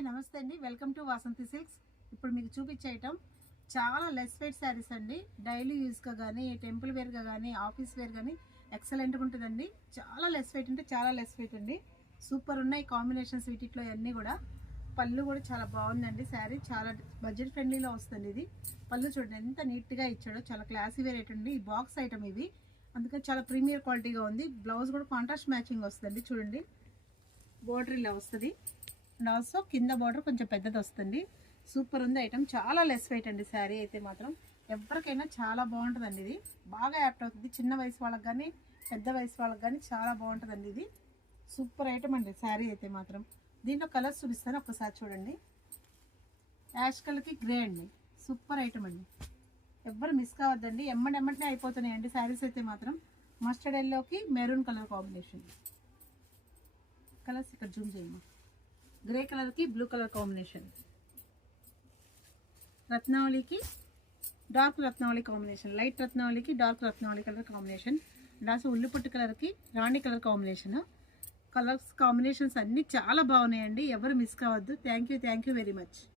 Hi నమస్తే అండి, welcome to Vasanthi silks. ఇప్పుడు మీకు చూపించే ఐటమ్ చాలా లెస్ వెయిట్ శారీస్ అండి. డైలీ యూస్గా కానీ, టెంపుల్ వేర్గా కానీ, ఆఫీస్ వేర్ కానీ ఎక్సలెంట్గా ఉంటుందండి. చాలా లెస్ వెయిట్ అంటే చాలా లెస్ వెయిట్ అండి. సూపర్ ఉన్నాయి కాంబినేషన్స్ వీటిలో అన్నీ కూడా. పళ్ళు కూడా చాలా బాగుందండి. శారీ చాలా బడ్జెట్ ఫ్రెండ్లీలో వస్తుంది. ఇది పళ్ళు చూడండి ఎంత నీట్గా ఇచ్చాడో, చాలా క్లాసీ వేర్ అండి. ఈ బాక్స్ ఐటమ్ ఇవి, అందుకని చాలా ప్రీమియర్ క్వాలిటీగా ఉంది. బ్లౌజ్ కూడా కాంట్రాస్ట్ మ్యాచింగ్ వస్తుంది చూడండి. బోర్డర్ ఇలా వస్తుంది అండ్ ఆల్సో కింద బార్డర్ కొంచెం పెద్దది వస్తుంది. సూపర్ ఉంది ఐటమ్, చాలా లెస్ వెయిట్ అండి. శారీ అయితే మాత్రం ఎవరికైనా చాలా బాగుంటుందండి. ఇది బాగా యాప్ట్ అవుతుంది చిన్న వయసు వాళ్ళకి కానీ, పెద్ద వయసు వాళ్ళకి కానీ చాలా బాగుంటుందండి. ఇది సూపర్ ఐటమ్ అండి. శారీ అయితే మాత్రం దీంట్లో కలర్స్ చూపిస్తాను, ఒక్కసారి చూడండి. యాష్ కలర్కి గ్రే అండి, సూపర్ ఐటమ్ అండి. ఎవ్వరు మిస్ కావద్దండి, ఎమ్మటనే అయిపోతున్నాయండి శారీస్ అయితే మాత్రం. మస్టర్డ్ ఎల్లోకి మెరూన్ కలర్ కాంబినేషన్. కలర్స్ ఇక్కడ జూమ్ చేయమ్మా. గ్రే కలర్కి బ్లూ కలర్ కాంబినేషన్, రత్నావళికి డార్క్ రత్నావళి కాంబినేషన్, లైట్ రత్నావళికి డార్క్ రత్నావళి కలర్ కాంబినేషన్, డాస్ ఉల్లిపుట్టు కలర్కి రాణి కలర్ కాంబినేషన్. కలర్స్ కాంబినేషన్స్ అన్నీ చాలా బాగున్నాయండి, ఎవరు మిస్ కావద్దు. Thank you very much.